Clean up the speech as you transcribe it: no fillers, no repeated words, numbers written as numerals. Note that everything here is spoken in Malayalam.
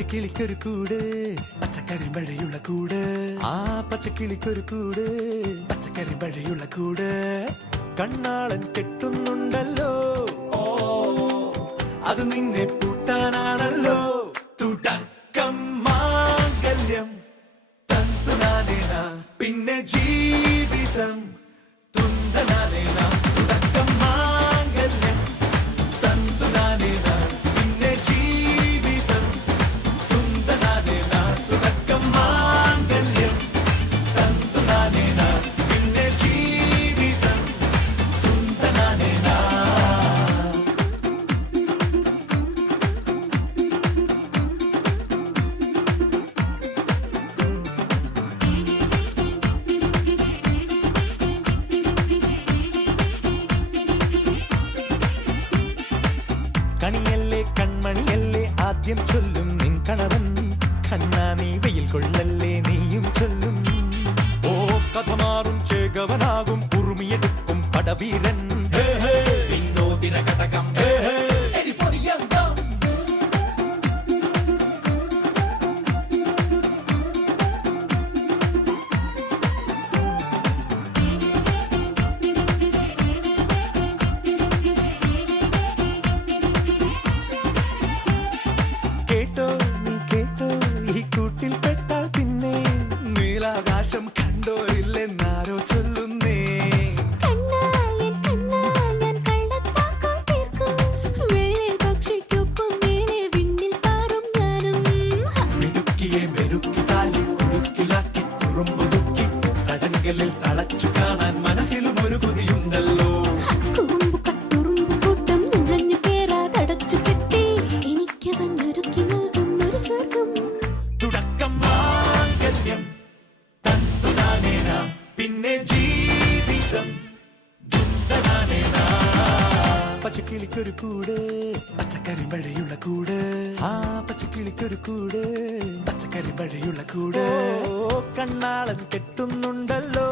പച്ചക്കിളിക്കൊരു കൂട് പച്ചക്കറി മഴയുള്ള കൂട് ആ പച്ചക്കിളിക്കൊരു കൂട് പച്ചക്കറി മഴയുള്ള കൂട് കണ്ണാളൻ കെട്ടുന്നുണ്ടല്ലോ അത് നിന്നെ പൂട്ടാനാണല്ലോ തുടക്കം മാംഗല്യം തന്തുനാനേന പിന്നെ ജീവിതം തുന്തനാനേന തുടക്കം മാംഗല്യം തന്തുനാനേന പിന്നെ ജീവിതം തുന്തനാനേന തുടക്കം മാംഗല്യം തന്തുനാനേന പിന്നെ ജീവിതം തുന്തനാനേന. കണിയല്ലേ കൺമണിയല്ലേ ആദ്യം ചൊല്ലും നിൻ കണവൻ കണ്ണാ നീ വെയിൽ കൊള്ളല്ലേ നീയും ചൊല്ലും ഓ കഥ മാറും ചേകവനാകും ഉറുമിയെടുക്കും പടവീരൻ വിനോദിന ഘടകം എരിപൊടിയങ്കം. കേട്ടോ നീ കേട്ടോ ഈ കൂട്ടിൽ പെട്ടാൽ പിന്നെ നീലാകാശം കണ്ടോ ഇല്ലെന്നാരോ ചൊല്ലുന്നേ. മിടുക്കിയെ മെരുക്കി താലി കുടുക്കിലാക്കി കുറുമ്പുതുക്കി തടങ്കലിൽ തളച്ചു കാണാൻ മനസ്സിലും ഒരു കൊതിയുണ്ടല്ലോ. തുടക്കം മാംഗല്യം തന്തുനാനേന പിന്നെ ജീവിതം തുന്തനാനേന. പച്ചക്കിളിക്കൊരു കൂട് പച്ചക്കറി മഴയുള്ള കൂട് ആ പച്ചക്കിളിക്കൊരു കൂട് പച്ചക്കറി മഴയുള്ള കൂട് കണ്ണാളൻ കെട്ടുന്നുണ്ടല്ലോ